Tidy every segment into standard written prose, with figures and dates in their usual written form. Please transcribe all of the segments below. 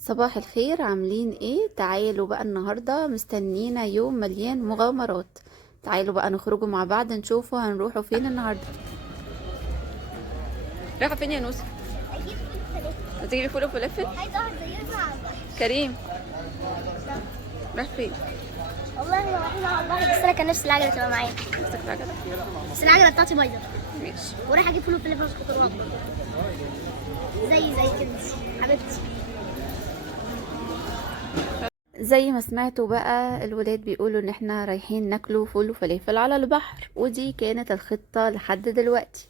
صباح الخير، عاملين ايه؟ تعالوا بقى النهاردة مستنينا يوم مليان مغامرات. تعالوا بقى نخرجوا مع بعض نشوفوا هنروحوا فين النهاردة. رايحة فين يا نوسة؟ اجيب فول فلافل. هتجيبي فول وفلافل؟ عايزه واحد زيها على البحر. كريم رايح فين؟ والله لو احنا على البحر، بس انا كان نفسي العجله تبقى معايا، نفسك في عجلة؟ بس العجله بتاعتي بايظه. ماشي. ورايح اجيب فول وفلافل وسكوترات برضه، زي كده حبيبتي. زي ما سمعتوا بقى الولاد بيقولوا ان احنا رايحين ناكلوا فول وفلافل على البحر، ودي كانت الخطة لحد دلوقتي.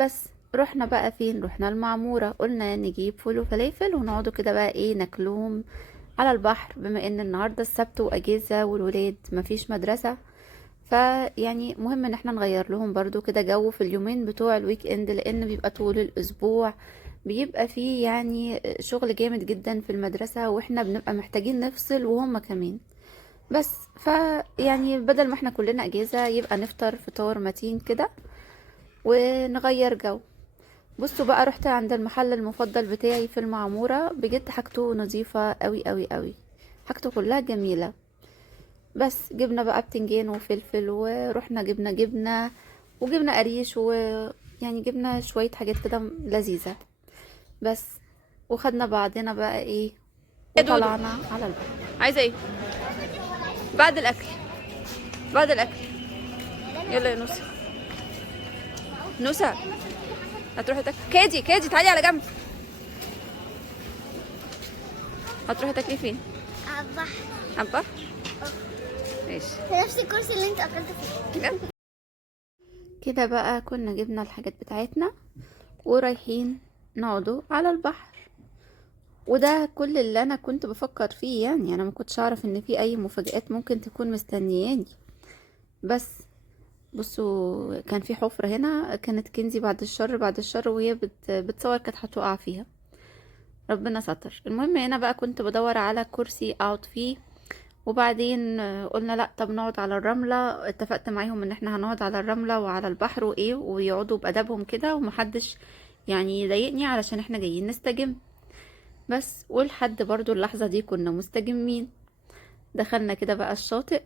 بس رحنا بقى فين؟ رحنا المعمورة، قلنا نجيب فول وفلافل ونقعدوا كده بقى ايه ناكلوهم على البحر، بما ان النهاردة السبت واجازة والولاد مفيش مدرسة. فيعني مهم ان احنا نغير لهم برضو كده جو في اليومين بتوع الويك اند، لان بيبقى طول الاسبوع بيبقى فيه يعني شغل جامد جدا في المدرسة، واحنا بنبقى محتاجين نفصل وهم كمان. بس يعني بدل ما احنا كلنا اجازة يبقى نفطر فطار متين كده ونغير جو. بصوا بقى، رحت عند المحل المفضل بتاعي في المعمورة، بجد حاجته نظيفة قوي قوي قوي، حاجته كلها جميلة. بس جبنا بقى بتنجان وفلفل، ورحنا جبنا جبنة وجبنا قريش، ويعني جبنا شوية حاجات كده لذيذة. بس وخدنا بعضنا بقى ايه يا دودو، وطلعنا على البحر. عايزه ايه؟ بعد الاكل، بعد الاكل. يلا يا نوسة، نوسة هتروحي تاكلي؟ كادي تعالي على جنب. هتروحي تاكلي فين؟ على البحر، على البحر؟ ماشي. في نفس الكرسي اللي انت اكلت فيه. بجد؟ كده بقى كنا جبنا الحاجات بتاعتنا ورايحين نقعدوا على البحر. وده كل اللي انا كنت بفكر فيه، يعني انا ما كنتش اعرف ان في اي مفاجآت ممكن تكون مستنياني. بس بصوا، كان في حفرة هنا كانت كنزي، بعد الشر بعد الشر، وهي بتصور كانت هتقع فيها، ربنا ستر. المهم هنا بقى كنت بدور على كرسي اقعد فيه، وبعدين قلنا لا، طب نقعد على الرملة. اتفقت معاهم ان احنا هنقعد على الرملة وعلى البحر وايه، ويقعدوا بأدبهم كده ومحدش يعني يضايقني علشان احنا جايين نستجم. بس ولحد برضو اللحظة دي كنا مستجمين. دخلنا كده بقى الشاطئ،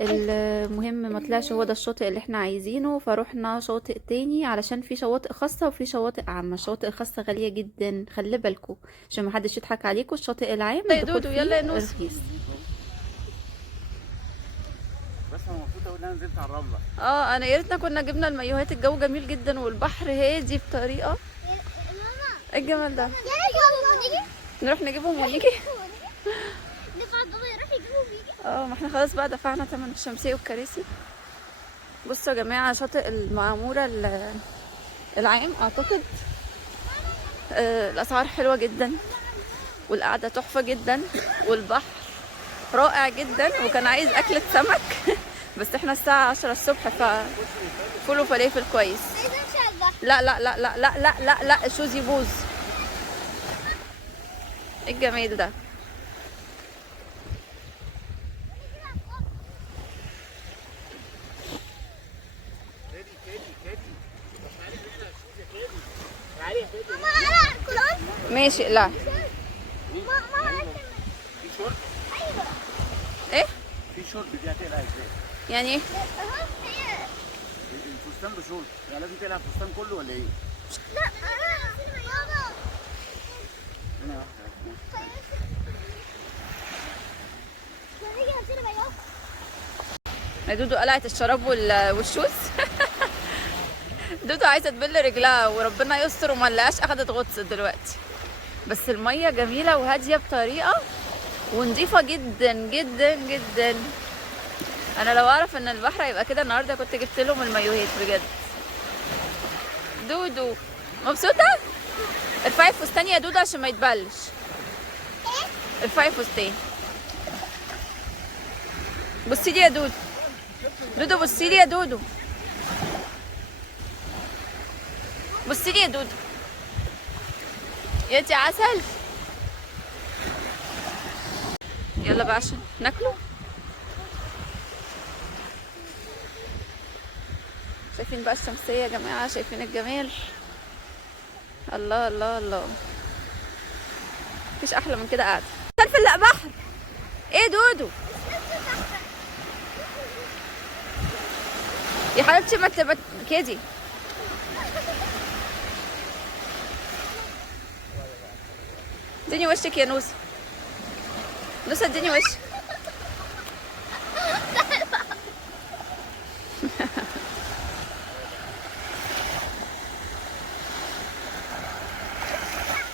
المهم ما طلعش هو ده الشاطئ اللي احنا عايزينه، فروحنا شاطئ تاني علشان في شواطئ خاصة وفي شواطئ عامة. الشواطئ الخاصة غالية جدا، خلي بالكم عشان ما حدش يضحك عليكم. الشاطئ العام يلا يا الدخول دودو، فيه يلا يا نوسة. رخيص. بس انا مبسوط قوي ان انا نزلت على الرمله. انا يا ريتنا كنا جبنا المايوهات، الجو جميل جدا والبحر هادي بطريقه. ماما، ايه الجمال ده؟ يا ريت نيجي نروح نجيبهم ونيجي. نبعت بابا يروح يجيبه ويجي. ما احنا خلاص بقى دفعنا ثمن الشمسية والكراسي. بصوا يا جماعة، شاطئ المعمورة العام اعتقد الاسعار حلوة جدا، والقعدة تحفة جدا، والبحر رائع جدا، وكان عايز اكلة سمك بس احنا الساعة 10 الصبح، ففول وفلافل كويس. عايزه امشي على البحر. لا لا لا لا لا لا لا لا، الشوز يبوظ. ايه الجمال ده؟ ماما انا كلون. ماشي. لا ماما في شورت، ايوه. ايه في شورت دي هتقلع ازاي؟ يعني؟ ايه اهو هي. الفستان بشورت، يعني لازم تقلع الفستان كله ولا ايه؟ لا بابا. هنا واحده. يا دودو قلعت الشراب والشوز دودو عايزه تبل رجلها، وربنا يستر وما نلاقاش اخدت غطس دلوقتي. بس الميه جميله وهاديه بطريقه، ونضيفه جدا جدا جدا. انا لو اعرف ان البحر هيبقى كده النهارده كنت جبت لهم المايوهات بجد. دودو مبسوطه؟ ارفعي الفستان يا دودو عشان ما يتبلش. ارفعي الفستان. بصي لي يا دودو، دودو بصي لي يا دودو، بصي لي يا دودو، يا دي عسل. يلا بقى عشان ناكله. شايفين بقى الشمسية يا جماعة؟ شايفين الجمال؟ الله الله الله. مفيش احلى من كده قاعده. في لا بحر. ايه دودو يا حبيبتي ما تبقى كده. اديني وشك يا نوسة. نوسة اديني وشك.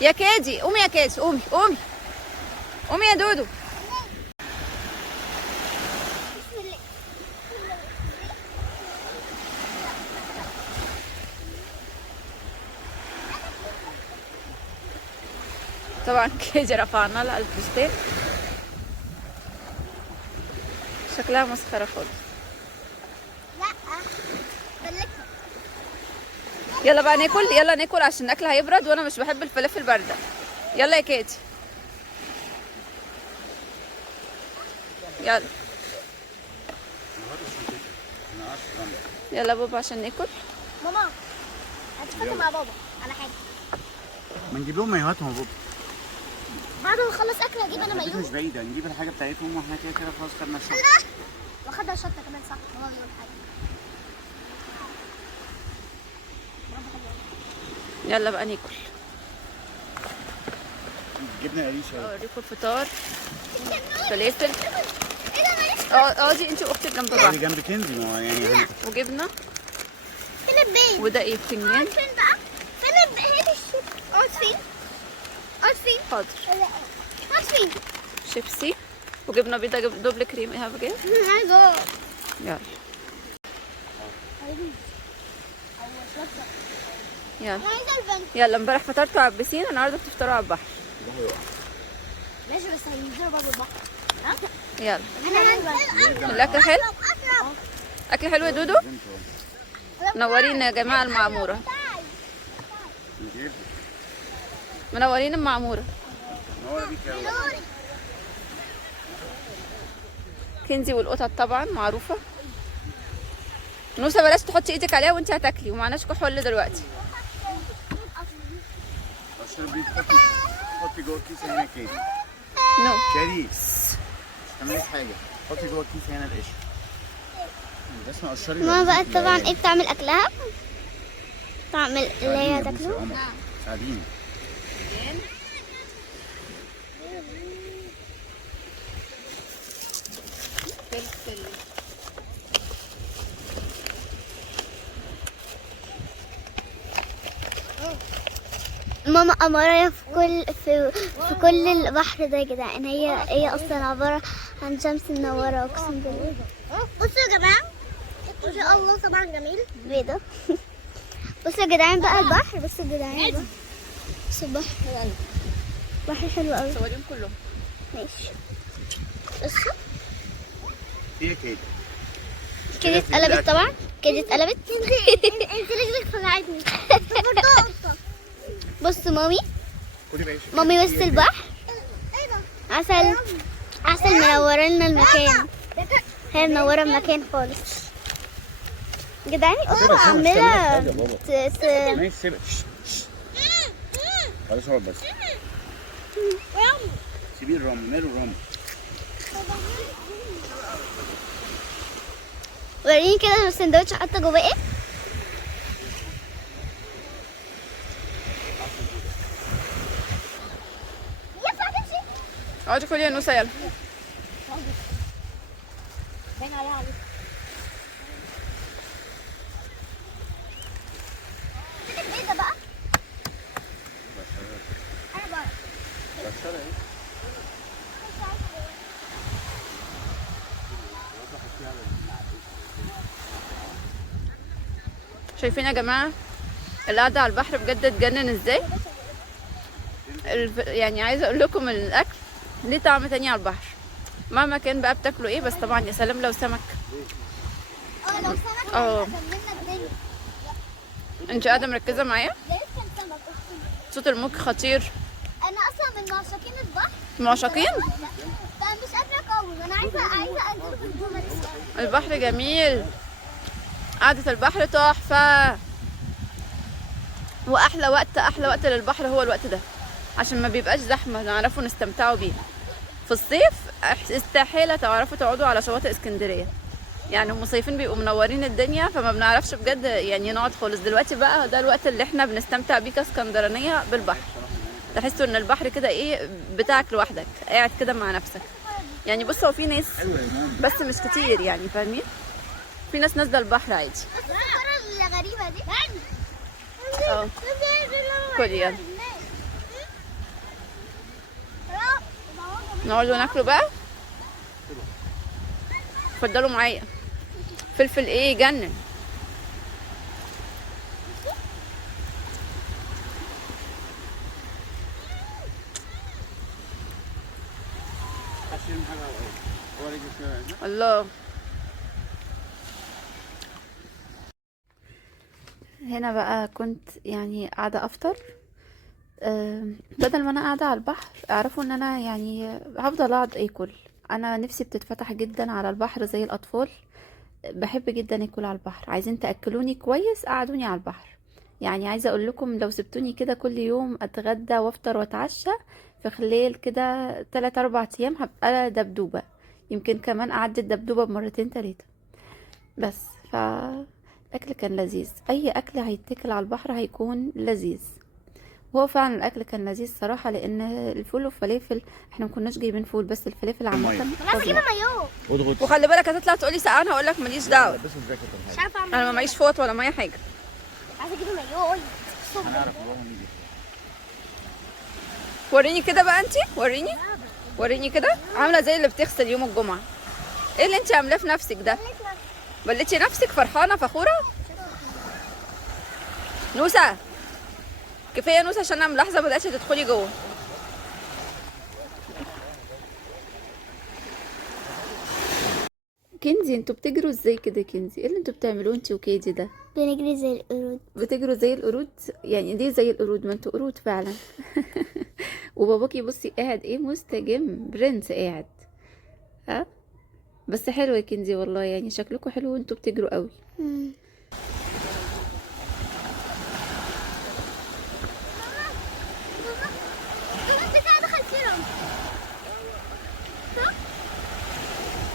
يا كادي قومي، يا كادي قومي قومي قومي يا دودو. طبعا كيجي رفعنا لها الفستان، شكلها مسخرة خالص. لا بلكها. يلا بقى ناكل، يلا ناكل عشان الاكل هيبرد وانا مش بحب الفلافل باردة. يلا يا كاتي يلا. يلا بابا عشان ناكل. ماما هتفكر مع بابا على حاجه. ما نجيب لهم مايوهاتهم يا بابا. بعد ما نخلص اكل هجيب انا مش مايوه. بعيدة، نجيب الحاجة بتاعتهم واحنا كده كده خلاص خدنا الشغل. واخدها شطه كمان صح. ماما بيقول حاجه. يلا بقى ناكل. جبنا قريشة. اوريكم الفطار. فلافل. ايه ده معلش. اقعدي انت واختك جنب بعض. اللي جنب كنزي، ما هو يعني وجبنه. فين البيت؟ وده ايه بتنجان. اقعد فين بقى؟ فين هنا الشيب؟ اقعد فين؟ اقعد فين؟ حاضر. اقعد فين؟ شيبسي وجبنه بيضه دوبل كريم ايه بجد. عايزه اقعد. يلا يلا انا عايزه البنك. يلا. امبارح فطرتوا على البسين، النهارده بتفطروا على البحر. ماشي بس هينزلوا باب البحر. ها؟ يلا. انا هنزل. الاكل حلو. اقرب. اكل حلو يا دودو. منورين يا جماعه المعموره، منورين المعموره. نور بيك يا رب. كنزي والقطط طبعا معروفه. نوسه بلاش تحطي ايدك عليها وانت هتاكلي، ومعناش كحول دلوقتي. عشان حطي جوه الكيس هنا كده. نو كريس مش تعمليش حاجة، حطي جوه الكيس هنا القشر. ده اسمه قشري. ماما بقى طبعا ايه بتعمل اكلها؟ تعمل اللي هي تاكله. ساعديني. فلفل. ماما أمارة في كل البحر ده يا جدعان. هي اصلا عبارة عن شمس منورة اقسم بالله. بصوا يا جماعة ما شاء الله طبعا جميل بيضة. بصوا يا جدعان بقى البحر. بصوا يا جدعان بصوا البحر. بحر حلو قوي. صوريهم كلهم. ماشي بصوا هي كده. كده اتقلبت طبعا. كده اتقلبت. انت رجلك فجعتني. بصوا مامي. مامي وسط البحر. عسل عسل منورة لنا المكان. هي منورة المكان خالص. جدعاني قطة عمالة ماشي سيبها. خلاص اقعد بس. سيبيه الرمل، ماله الرمل. وريني كده السندوتش حاطة جواه ايه؟ اقعدي كلي يا نوسه يلا. باين عليها عليك. البيضة بقى. انا بقى. شايفين يا جماعه القعده على البحر بجد تجنن ازاي. يعني عايزه اقول لكم الاكل ليه طعم تاني على البحر مهما كان بقى بتاكلوا ايه. بس طبعا يا سلام لو سمك. لو سمك اه. كملنا الدنيا. انت قاعده مركزه معايا. ده كان سمك اختي. صوت الموج خطير. انا اصلا من معشقين البحر. معشقين. فمش قادره اقاوم. انا عايزه انزل في الجمل. البحر جميل، قعدة البحر تحفة، واحلى وقت للبحر هو الوقت ده. عشان ما بيبقاش زحمه نعرفوا نستمتعوا بيه. في الصيف استحاله تعرفوا تقعدوا على شواطئ اسكندريه، يعني المصيفين بيبقوا منورين الدنيا فما بنعرفش بجد يعني نقعد خالص. دلوقتي بقى ده الوقت اللي احنا بنستمتع بيه كاسكندرانيه بالبحر، تحسوا ان البحر كده ايه بتاعك لوحدك، قاعد كده مع نفسك. يعني بصوا هو في ناس بس مش كتير يعني، فاهمين؟ في ناس نازله البحر عادي. الصورة الغريبة دي اه كل يلا نقعدوا ناكلوا بقى. اتفضلوا معايا. فلفل ايه يجنن. الله. هنا بقى كنت يعني قاعدة افطر. بدل ما انا قاعدة على البحر اعرفوا ان انا يعني هفضل اقعد اكل. انا نفسي بتتفتح جدا على البحر زي الاطفال، بحب جدا اكل على البحر. عايزين تاكلوني كويس قعدوني على البحر. يعني عايزه اقول لكم لو سبتوني كده كل يوم اتغدى وافطر واتعشى، في خلال كده 3-4 ايام هبقى دبدوبه، يمكن كمان اعدي الدبدوبه بمرتين 3. بس الاكل كان لذيذ، اي اكل هيتاكل على البحر هيكون لذيذ. وهو فعلا الاكل كان لذيذ صراحه، لان الفول والفلافل احنا ما كناش جايبين فول، بس الفلافل عامه انا عايزة اجيب فظيعة. مايو. اضغط. وخلي بالك هتطلع تقولي سقعان، هقول لك ماليش دعوه، بس الجاكيت مش عارفة اعمل انا ما معيش فوط ولا ميه حاجه. عايزة اجيب مايو. هنعرف نروح ونيجي. وريني كده بقى انتي، وريني كده عامله زي اللي بتغسل يوم الجمعه. ايه اللي انتي عاملاه في نفسك ده؟ بلتي نفسك فرحانه فخوره؟ نوسه كفايه نوسه، عشان انا ملاحظه بدات تدخلي جوه. كنزي انتوا بتجروا ازاي كده؟ كنزي ايه اللي انتوا بتعملوه انتي وكيدي ده؟ بنجري زي القرود. بتجروا زي القرود؟ يعني ليه زي القرود؟ ما انتوا قرود فعلا. وباباكي بصي قاعد ايه مستجم، برنس قاعد. ها بس حلو يا كنزي والله، يعني شكلكم حلو وانتوا بتجروا قوي.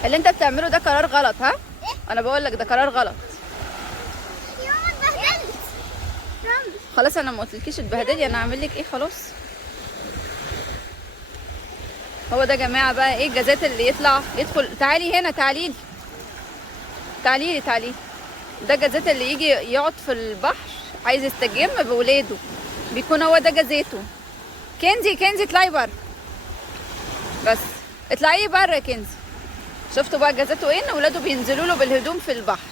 اللي انت بتعمله ده قرار غلط. ها انا بقول لك ده قرار غلط. يا ماما اتبهدلت. خلاص انا ما قلتلكيش اتبهدلي، انا هعمل لك ايه خلاص. هو ده يا جماعه بقى ايه الجازات اللي يدخل. تعالي هنا، تعالي ده جازات اللي يجي يقعد في البحر عايز يستجم بولاده، بيكون هو ده جازاته. كنزي اطلعي بره، بس اطلعي بره يا كنزي. شفتوا بقى جازاته ايه؟ ان ولاده بينزلوا له بالهدوم في البحر.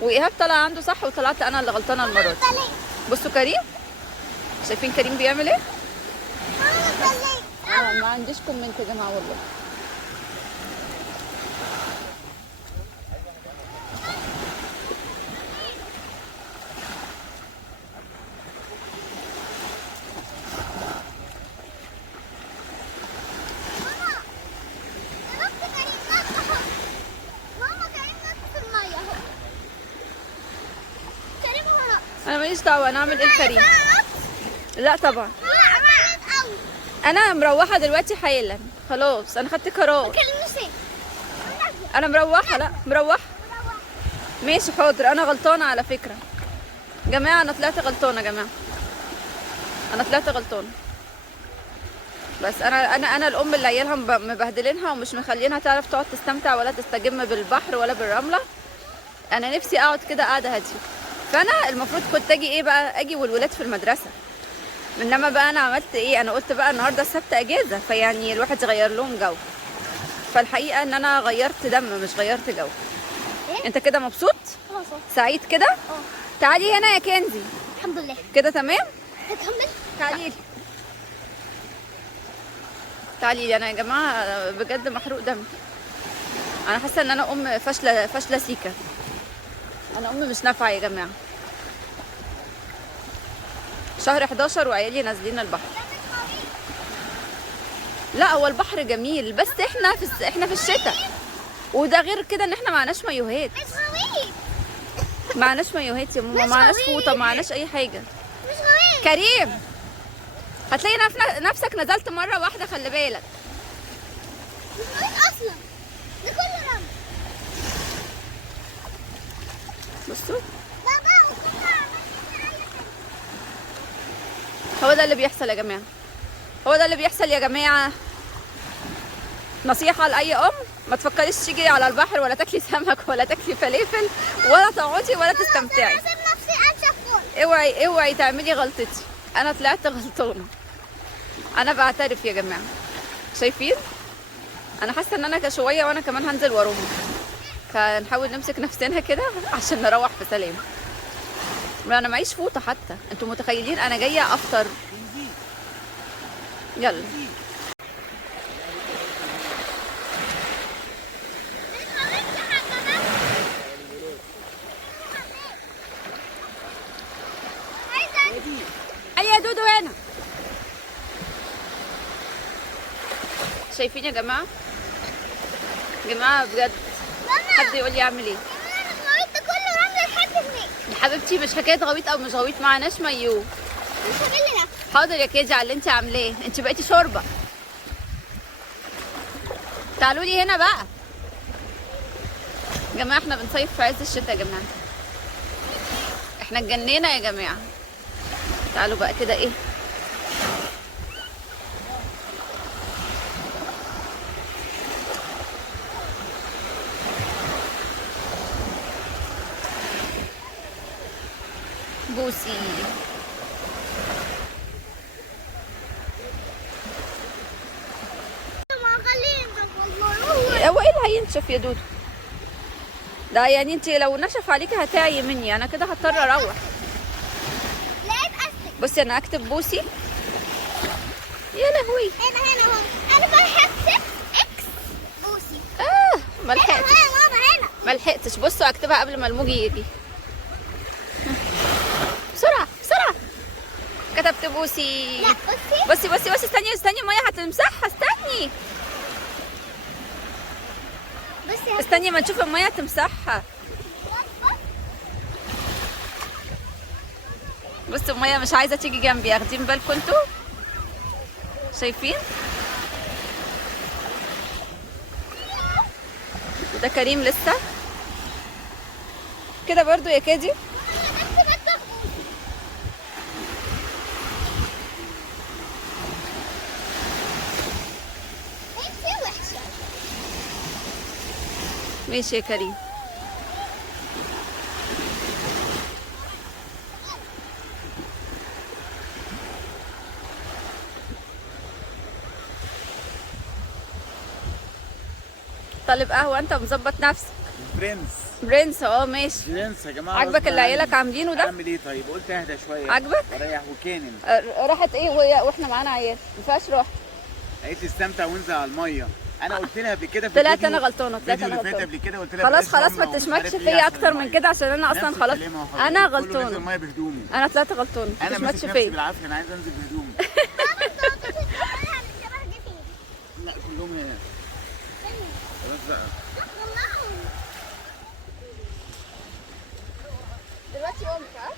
وايهاب طلع عنده صح وطلعت انا اللي غلطانه المره دي. بصوا كريم، شايفين كريم بيعمل ايه؟ ما عنديش كومنت يا جماعه والله. انا ماليش دعوه، انا اعمل ايه لكريم؟ لا طبعا انا مروحه دلوقتي حالا، خلاص انا خدت قرار. انا مروحه، لا مروحه. ماشي حاضر، انا غلطانه على فكره جماعه، انا طلعت غلطانه يا جماعه، انا طلعت غلطانه. بس انا الام اللي عيالها مبهدلينها ومش مخلينها تعرف تقعد تستمتع ولا تستجم بالبحر ولا بالرمله. انا نفسي اقعد كده قاعده هاديه. فانا المفروض كنت اجي ايه بقى، اجي والولاد في المدرسه. انما بقى انا عملت ايه، انا قلت بقى النهارده السبت اجازه، فيعني الواحد يغير لهم جو. فالحقيقه ان انا غيرت دم مش غيرت جو. انت كده مبسوط سعيد كده؟ تعالي هنا يا كنزي. الحمد لله كده تمام. هكمل. تعالي لي انا يا جماعه بجد محروق دم. انا حاسه ان انا ام فاشله سيكا. انا ام مش نافعه يا جماعه. شهر 11 وعيالي نازلين البحر. لا هو البحر جميل، بس احنا في الشتاء، وده غير كده ان احنا معناش مايوهات. معناش مايوهات يا ماما، معناش فوطه، معناش اي حاجه. كريم هتلاقي نفسك نزلت مره واحده، خلي بالك. مش غويط اصلا، ده كله رمل. بصوا بابا هو ده اللي بيحصل يا جماعه، هو ده اللي بيحصل يا جماعه. نصيحه لاي ام، ما تفكريش تيجي على البحر ولا تاكلي سمك ولا تاكلي فلافل ولا تقعدي ولا تستمتعي. انا نفسي انشف فوق. اوعي تعملي غلطتي. انا طلعت غلطانه، انا بعترف يا جماعه. شايفين انا حاسه ان انا شويه وانا كمان هنزل وراهم، فنحاول نمسك نفسنا كده عشان نروح بسلام. انا معيش فوطه حتى، انتوا متخيلين انا جايه افطر. يلا يا دودو هنا. شايفين يا جماعه؟ يا جماعه بجد حد يقول لي اعمل ايه؟ الغويط ده كله رمل لحد هناك. يا حبيبتي مش حكايه غويط او مش غويط، معناش مايو. مش هجيلي نفسي. حاضر يا كيجي على اللي انت عاملاه، انت بقيتي شوربه. تعالوا لي هنا بقى يا جماعه، احنا بنصيف في عز الشتاء يا جماعه، احنا اتجنينا يا جماعه. تعالوا بقى كده ايه، بوسي. هو ايه اللي هينشف يا دودو ده؟ يعني انت لو نشف عليكي هتعي مني، انا كده هضطر اروح. لقيت أستك. بصي انا هكتب بوسي. يا لهوي هنا اهو. انا بقى هكتب اكس بوسي. ملحقتش هنا ماما هنا. ملحقتش. بصوا اكتبها قبل ما الموج يجي. بسرعه بسرعه. كتبت بوسي. لا بصي. بصي استني ميه هتمسحها، استني بصي استني ما نشوف الميه هتمسحها. بصوا الميه مش عايزه تيجي جنبي، واخدين بالكم انتوا؟ شايفين؟ وده كريم لسه كده برضو يا كادي. انتي وحشة. ماشي يا كريم. طالب قهوة انت مظبط نفسك. برنس ماشي. برنس يا جماعه. عجبك اللي عيالك عاملينه ده؟ اعمل ايه طيب؟ قلت اهدى شويه. عجبك؟ وريح وكانن. راحت ايه واحنا معانا عيال؟ ما ينفعش روح. قالت لي استمتع وانزل على الميه. انا قلت لها قبل كده في طلعت الفيديو- انا غلطانه. الفيديو اللي فات قبل كده قلت لها خلاص بلاش ما رملة ومش تشمتش عارف ايه فيا عشان اكتر من المية. كده عشان انا اصلا نفس خلاص الكلام أهو انا حضرتك. كله نزل غلطانه. الميه بهدومه. انا طلعت غلطانه. ما انا ماسك تشمتش نفسي فيا. بالعافيه، انا عايز انزل بهدومي. لا كلهم هنا. خلاص بقى. دلوقتي قمت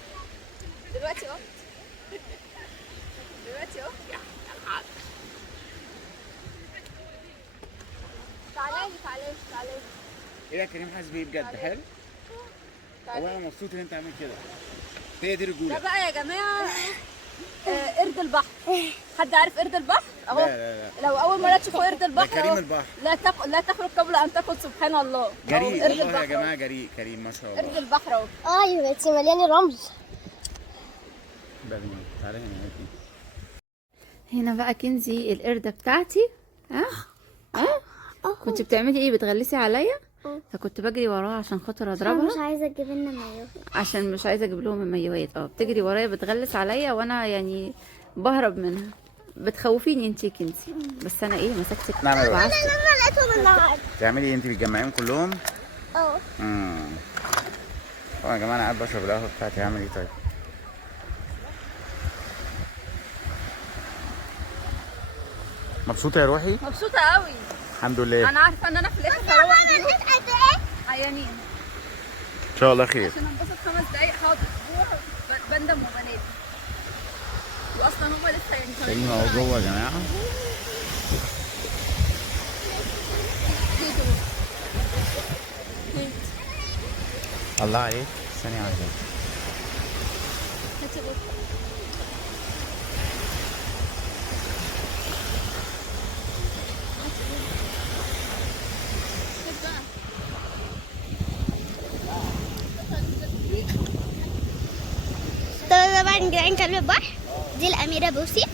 دلوقتي قمت. تعالي. ايه يا كريم، حاسس بايه بجد؟ حلو؟ هو انا مبسوط ان انت عامل كده. هي دي ده رجوله. بقى يا جماعه قرد البحر. حد عارف قرد البحر؟ اهو. لا. لو اول مره تشوفوا قرد البحر ده كريم أهو. البحر. لا تخرج قبل ان تقل سبحان الله. أهو جريء قرد والله البحر يا جماعه، أهو. جريء كريم ما شاء قرد الله. البحر اهو. ايوه انتي مليانه رمل. تعالى هنا. هنا بقى كنزي القردة بتاعتي. ها كنت بتعملي ايه؟ بتغلسي عليا؟ فكنت بجري وراها عشان خاطر مش اضربها، عايزه تجيب لنا مايو. عشان مش عايزه اجيب لهم المايوهات. بتجري ورايا بتغلس عليا وانا يعني بهرب منها. بتخوفيني انتي كنزي، بس انا ايه مسكتك نعم يا بابا. وعزتك. انا لقيتهم النهارده. تعملي ايه انت؟ بتجمعيهم كلهم؟ اه طبعا يا جماعه انا قاعد بشرب القهوه بتاعتي، هعمل ايه طيب؟ مبسوطه يا روحي؟ مبسوطه قوي. الحمد لله. انا عارفه ان انا في الاخر هروح بيهم عيانين ان شاء الله خير. عشان انبسط 5 دقايق. حاضر اسبوع بندم وبنادي. اصلا هم لسه يعني كريم اهو جوه يا جماعه. الله عليك، ثانيه واحده. طبعا يا جدعان كلب البحر دي الأميرة بوسي،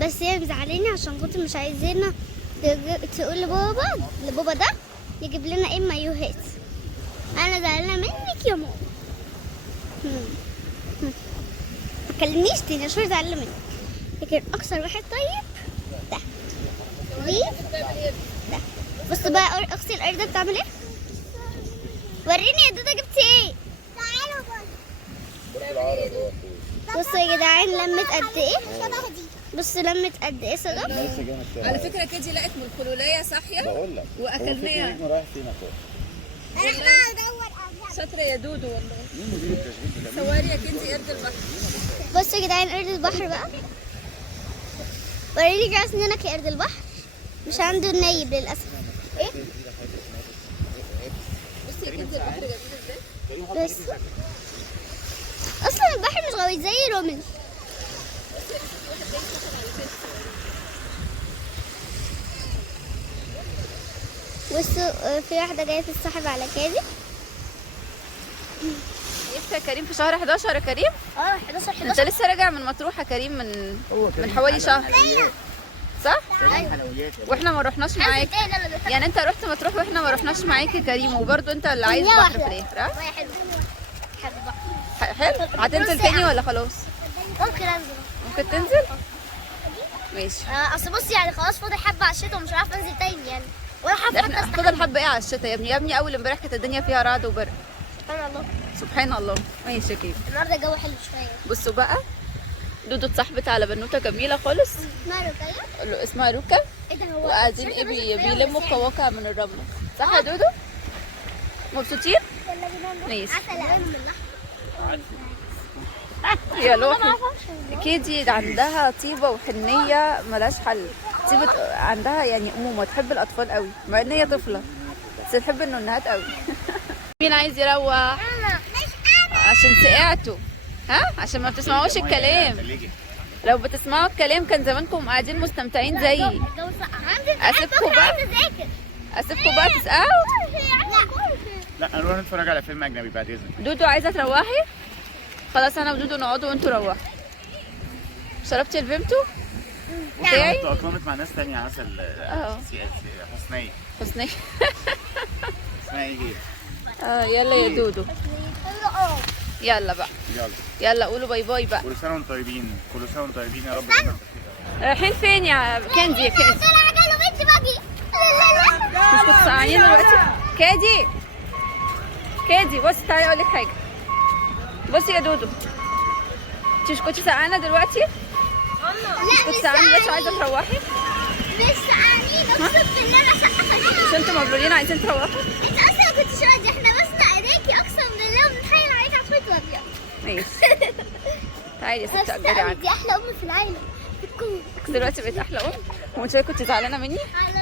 بس هي مزعلاني عشان خاطر مش عايزينا تقول لبابا ده يجيب لنا ايه مايوهات. انا زعلانه منك يا ماما. ما تكلمنيش تاني عشان زعلانه منك. لكن اكثر واحد طيب ده ده. بص بقى اختي القرده بتعمل ايه. وريني يا دوده جبتي ايه. تعالوا بصوا يا جدعان لمت قد ايه. بص لمت قد ايه صدق. على فكره كيدي لقت من الكلوليه صاحيه بقول لك واكلناها. رايح فين اخويا؟ شاطره يا دودو والله. مين مدير التشغيل ده؟ صوري يا كيدي قرد البحر. بصوا يا جدعان قرد البحر بقى. وريني جراس سنانك يا قرد البحر. مش عنده النايب للاسف. ايه بصي يا كيدي البحر جميل ازاي. بس اصلا البحر مش غويط زي رومل. بصوا في واحده جايه تتصاحب على كادي. لسه يا كريم في شهر 11 يا كريم. 11 انت لسه راجع من مطروح يا كريم من حوالي شهر صح؟ حلويات واحنا ما رحناش معاك. يعني انت رحت مطروح واحنا ما رحناش معاك يا كريم، وبرضه انت اللي عايز بحر في الاخر. ها حلو. هتنزل تاني ولا خلاص؟ ممكن انزل. ممكن تنزل؟ ماشي. اصل بصي يعني خلاص فاضل حبه على الشتاء ومش عارفه انزل تاني يعني ولا احنا فضل حبه ايه على الشتاء يا ابني. يا ابني اول امبارح كانت الدنيا فيها رعد وبرد. سبحان الله. سبحان الله. ماشي يا كيم. النهارده الجو حلو شويه. بصوا بقى دودو اتصاحبت على بنوته جميله خالص اسمها رقيه. اسمها روكا، ايه ده هو وقاعدين ايه بيلموا قواقع من الرمله. صح يا دودو؟ مبسوطين؟ ماشي. يا لوحي كيدي عندها طيبه وحنيه ملهاش حل. طيبه عندها يعني امومه، تحب الاطفال قوي مع ان هي طفله، بس تحب النونهات قوي. مين عايز يروح؟ عشان سقعتوا. ها عشان ما بتسمعوش الكلام. لو بتسمعوا الكلام كان زمانكم قاعدين مستمتعين زيي. اسيبكم بقى تسقعوا. لا نروح نتفرج على فيلم اجنبي بعد اذنك. دودو عايزه تروحي؟ خلاص انا ودودو نقعدوا وانتوا روحوا. شربتي الفيمتو بتاعي؟ تأقلمت مع ناس تانية عسل. حسنية حسنية. اسمها ايه هي؟ يلا يا دودو يلا بقى. يلا قولوا باي باي بقى. كل سنة وانتم طيبين، كل سنة وانتم طيبين يا رب. رايحين فين يا كنزي يا كنزي؟ مش كنتوا سقعانين دلوقتي؟ كادي بصي تعالي اقول لك حاجة. بصي يا دودو انت مش كنتي سقعانة دلوقتي؟ مش كنتي سقعانة دلوقتي عايزة تروحي؟ مش سقعانين اقسم بالله انا سقعانين. مش انتوا مبلولين عايزين تروحوا؟ انت اصلا كنتش راضي احنا بس نقريكي اقسم بالله وبنتحايل عليك على خيط وابيض. ماشي. تعالي يا ستي اجري عنك. دي احلى ام في العالم في الكون. دلوقتي بقيت احلى ام وانت كنت زعلانة مني؟ على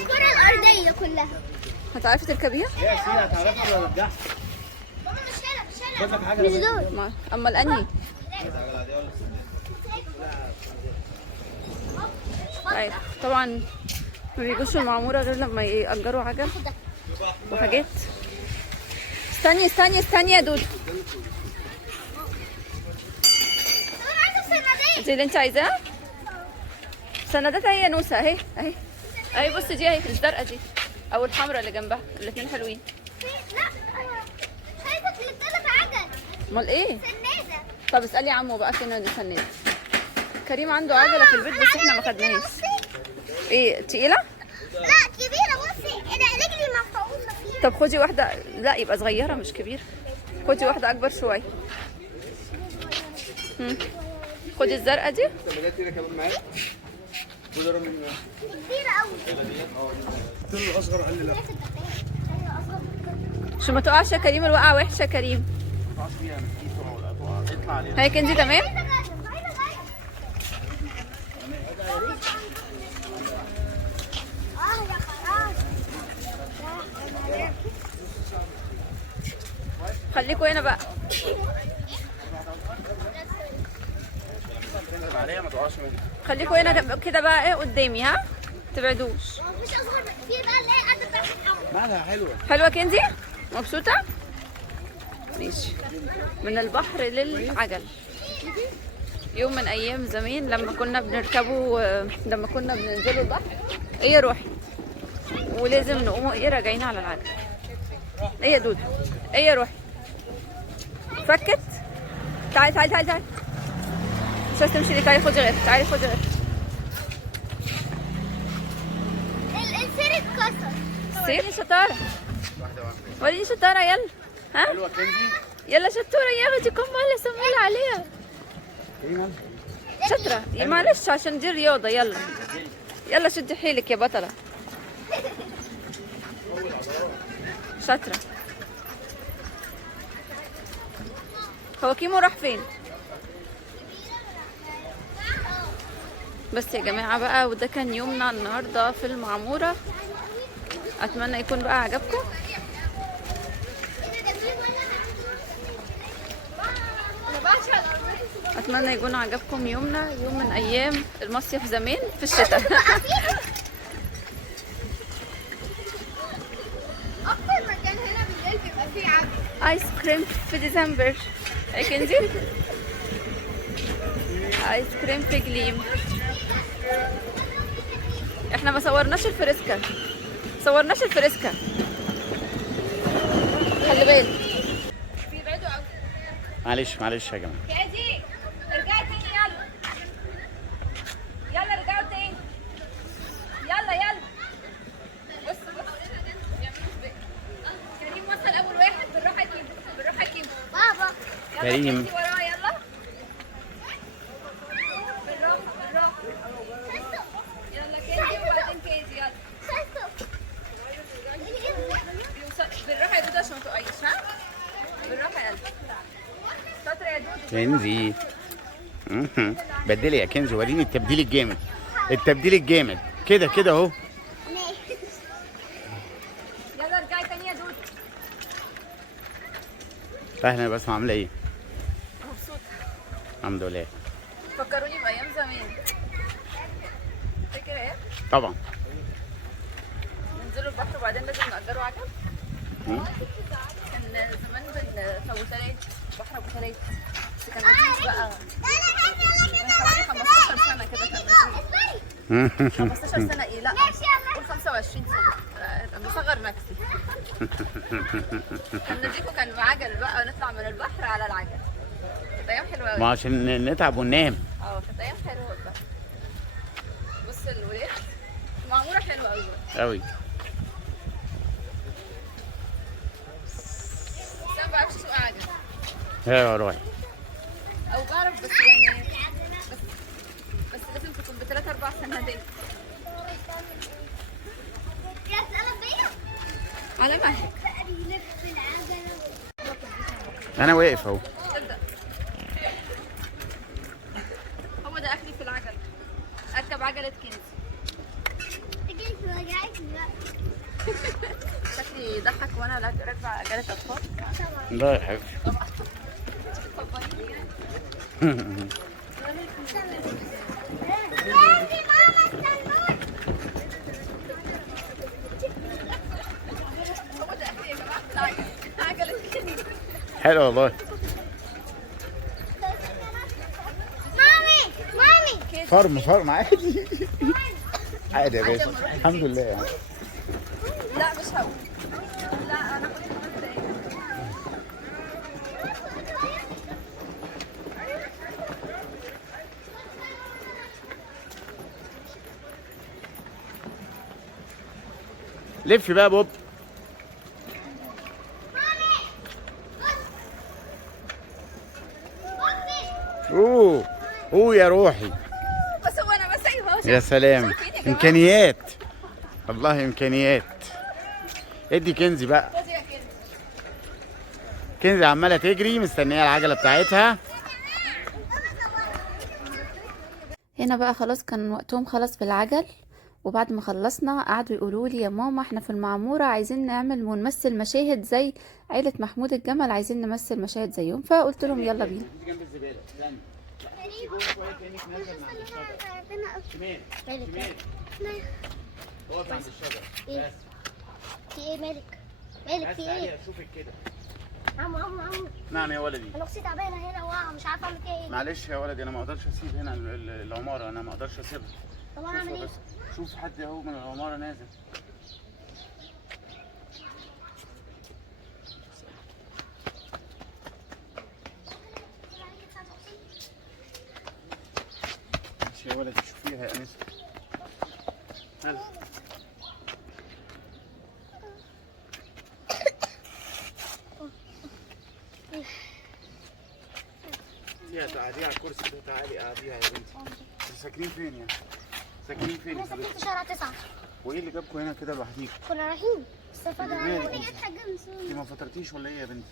الكرة الأرضية كلها. هتعرفي تركبيها؟ يا سيدي هتعرفي ولا رجعت؟ ماما مش دول. امال انهي؟ طيب طبعا ما بيجوش المعمورة غير لما يأجروا عجل وحاجات. استني يا دودو. دي اللي انت عايزاها؟ سندات هي نوسة اهي اهي بصي دي اهي الزرقاء دي او الحمراء اللي جنبها، الاتنين حلوين. لا عايزة اللي بتقلب عجل. امال ايه؟ سنادة. طب اسألي عمو بقى فين السنادة. كريم عنده عجلة في البيت بس احنا ما خدناهاش. ايه تقيلة؟ لا كبيرة بصي انا رجلي مفعوصة فيها. طب خدي واحدة، لا يبقى صغيرة مش كبيرة. خدي واحدة أكبر شوية. خدي الزرقاء دي. كبيرة قوي. اصغر قال لي لا. شو ما تقعش يا كريم، الوقعة وحشة يا كريم. هي كنزي تمام؟ خليكوا هنا بقى. تنزل عليها ما تقعش منها. خليكوا هنا كده بقى ايه قدامي، ها تبعدوش. مش اصغر في بقى اللي هي قد البحر. مالها حلوه. حلوة كنزي؟ مبسوطة؟ ماشي. من البحر للعجل. يوم من ايام زمان لما كنا بنركبه، لما كنا بننزلوا البحر، ايه يا روحي، ولازم نقوموا ايه راجعين على العجل. ايه يا دودو، ايه يا روحي، فكت. تعالي تعالي تعالي تعالي، مش عايزة تمشي ليه؟ تعالي خدي غير، تعالي خدي غير. السير اتكسر. سيري شطارة، واحده واحده. وريني شطارة يلا. ها حلوه كنزي. يلا شطورة يا اختي، كم مرة سمولة عليها. ايه مالها؟ شاطرة معلش عشان دي رياضة. يلا يلا شدي حيلك يا بطلة. شاطرة. هو كيمو راح فين؟ بس يا جماعة بقى، وده كان يومنا النهاردة في المعمورة. أتمنى يكون بقى عجبكم. أتمنى يكون عجبكم يومنا، يوم من أيام المصيف زمان في الشتاء. اكتر مكان هنا بالليل بيبقى فيه عجل. آيس كريم في ديسمبر. يا كنزي آيس كريم في جليم. احنا ما صورناش الفريسكا، صورناش الفريسكا، خلي بالك. بيبعدوا قوي. معلش معلش يا جماعه. كادي ارجعي تاني، يلا يلا ارجعوا تاني، يلا يلا. بص بيعملوا سباق. كريم وصل اول واحد. بالراحه يا كيمو، بالراحه يا كيمو. بابا يلا كريم. كنزي وراه، يلا بالراحه بالراحه. يلا كنزي وبعدين كنزي، يلا بالراحه يا دودو عشان ما تقعيش. ها بالراحه يا قلبي. شاطره يا دودو. كنزي. بدلي يا كنزي، وريني التبديل الجامد. التبديل الجامد كده كده اهو. يلا ارجعي تاني يا دودو. اهلا يا بسمة، عامله ايه؟ مبسوطه. الحمد لله. فكروني بايام زمان. فاكر ايه؟ طبعا. ننزلوا البحر وبعدين لازم نأجروا عجل. مم. كان زمان في ابو تلات، بحر ابو تلات، بس كان لذيذ بقى. من حوالي 15 سنه كده كان لذيذ. 15 سنه ايه، لا قول 25 سنه. انا بصغر نفسي. كان نجيكوا كان بعجل بقى، ونطلع من البحر على العجل. كانت ايام حلوه قوي. ما عشان نتعب وننام. كانت ايام حلوه والله. بص الولاد، معموره حلوه قوي قوي. بس انا ما بعرفش اسوق عجل، يا روحي. او بعرف بس يعني بس لازم تكون ب3 4 سنوات على مهلك. انا واقف اهو. تبدا. هو ده اخري في العجل، اركب عجله كنزي. شكلي يضحك وانا راكبه عجله اطفال. لا يا حبيبي. هو ده اخري يا جماعه، عجله كنزي. حلو والله. مامي فرم عادي. عادي يا باشا، الحمد لله يعني. لا مش هقول، لا انا كنت 5 دقايق. لف بقى يا بوب. اوه يا روحي. بس هو انا بسيبه اهو. يا سلام، شايفين يا جماعة؟ امكانيات والله، امكانيات. ادي كنزي بقى. خدي يا كنزي. كنزي عماله تجري مستنيه العجله بتاعتها. هنا بقى خلاص كان وقتهم خلص في العجل، وبعد ما خلصنا قعدوا يقولوا لي يا ماما احنا في المعمورة عايزين نعمل ونمثل مشاهد زي عيلة محمود الجمل، عايزين نمثل مشاهد زيهم. فقلت لهم يلا بينا. جنب الزباله استنى. جوه شويه كانك نازل من عند الشجره. شمال شمال. اقف عند الشجره. بس. في ايه مالك؟ مالك بس في تعالي ايه؟ اشوفك كده. عمو نعم يا ولدي. انا اختي تعبانه هنا واقعه مش عارفه اعمل فيها ايه. معلش يا ولدي انا ما اقدرش اسيب هنا العماره، انا ما اقدرش اسيبها. طب انا اعمل ايه؟ بس شوف حد اهو من العماره نازل. ماشي يا ولدي شوفيها يا انسه. هلا يا تعالي على الكرسي ده، تعالي قعديها يا بنتي. انتوا ساكنين فين يعني؟ ساكنين فين يا انا ساكنين حبيبتي؟ في شارع 9. وايه اللي جابكم هنا كده لوحديكم؟ كنا رايحين استفادة مالك؟ انا جت حاجه من انت ما فطرتيش ولا ايه يا بنتي؟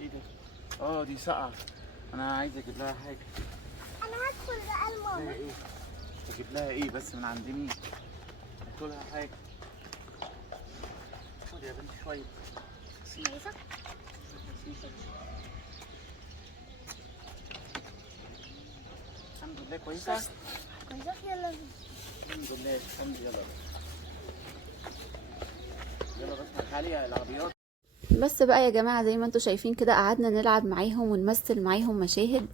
ايه ده؟ اه دي ساقعة. انا عايز اجيب لها حاجة. انا هدخل بقى لها لماما. ايه؟ اجيب لها ايه بس من عند مين؟ قلت لها حاجة. خدي يا بنتي شوية. كويسه. الحمد لله كويسة. كويسه يلا. الحمد لله الحمد لله. يلا بس تعالي العربيات. بس بقى يا جماعة زي ما انتوا شايفين كده قعدنا نلعب معاهم ونمثل معاهم مشاهد،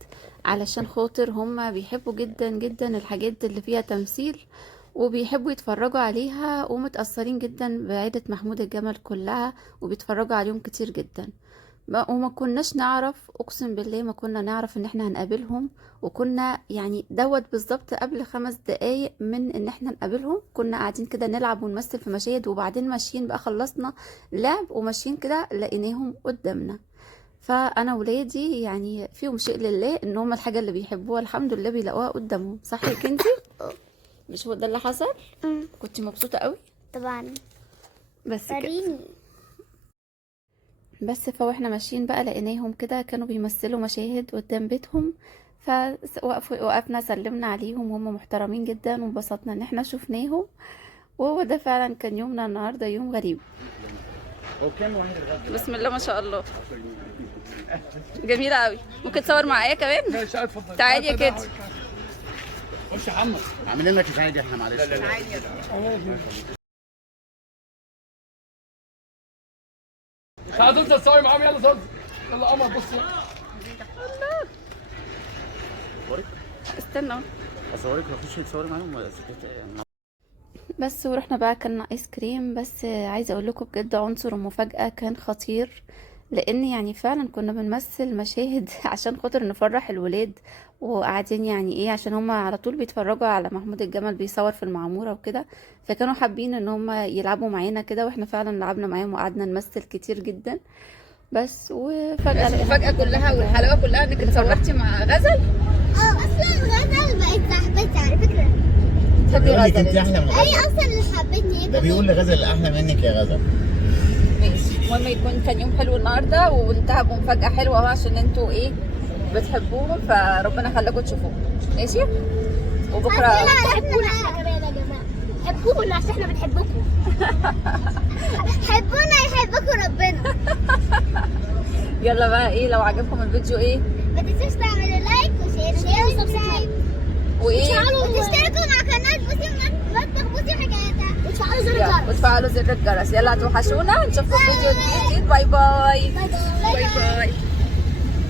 علشان خاطر هما بيحبوا جدا جدا الحاجات اللي فيها تمثيل وبيحبوا يتفرجوا عليها، ومتأثرين جدا بعيلة محمود الجمل كلها وبيتفرجوا عليهم كتير جدا. وما كناش نعرف، اقسم بالله ما كنا نعرف ان احنا هنقابلهم، وكنا يعني دوت بالظبط قبل 5 دقايق من ان احنا نقابلهم كنا قاعدين كده نلعب ونمثل في مشاهد، وبعدين ماشيين بقى خلصنا لعب وماشيين كده لقيناهم قدامنا. فانا ولادي يعني فيهم شيء لله ان هم الحاجه اللي بيحبوها الحمد لله بيلاقوها قدامهم. صح يا كنزي؟ مش هو ده اللي حصل؟ كنت مبسوطه قوي طبعا. بس كده. وريني. بس فواحنا ماشيين بقى لقيناهم كده كانوا بيمثلوا مشاهد قدام بيتهم، وقفنا سلمنا عليهم وهم محترمين جدا وانبسطنا ان احنا شفناهم. وهو ده فعلا كان يومنا النهارده، يوم غريب. هو كام واحد الغدا؟ بسم الله ما شاء الله، جميله قوي. ممكن تصور معايا كمان؟ ماشي اتفضل. تعالي يا كيدز. خش يا محمد. عاملين لك ازعاج احنا معلش. تعال تنزل تصور معاهم. يلا صور. يلا قمر بص. اصورك؟ استنى. اصورك اخش تصوري معاهم ولا بس ورحنا بقى كلنا ايس كريم. بس عايزه اقول لكم بجد عنصر المفاجاه كان خطير، لان يعني فعلا كنا بنمثل مشاهد عشان خاطر نفرح الولاد، وقاعدين يعني ايه عشان هما على طول بيتفرجوا على محمود الجمل بيصور في المعموره وكده، فكانوا حابين ان هما يلعبوا معانا كده، واحنا فعلا لعبنا معاهم وقعدنا نمثل كتير جدا. بس وفجاه المفاجاه كلها والحلاوه كلها انك اتصورتي مع غزل. اصلا غزل بقت صاحبتي على فكره. تحبي غزل انت احلى من هي اصلا اللي حبتني. ده بيقول لغزل احلى منك يا غزل. ماشي. المهم يكون كان يوم حلو النهارده وانتهى بمفاجاه حلوه اهو، عشان انتوا ايه بتحبوهم، فربنا يخليكم تشوفوهم. ماشي. وبكره حبونا احنا كمان يا جماعه. حبونا عشان احنا بنحبكم. حبونا يحبكم ربنا. يلا بقى ايه، لو عجبكم الفيديو ايه ما تنسوش تعملوا لايك وشير وسبسكرايب وايه وتشتركوا مع قناه بوسي مطبخ بوسي حكاياتها وتفعلوا زر الجرس. وتفعلوا زر الجرس. يلا هتوحشونا، نشوفكم في فيديو جديد. باي باي. باي باي. باي باي.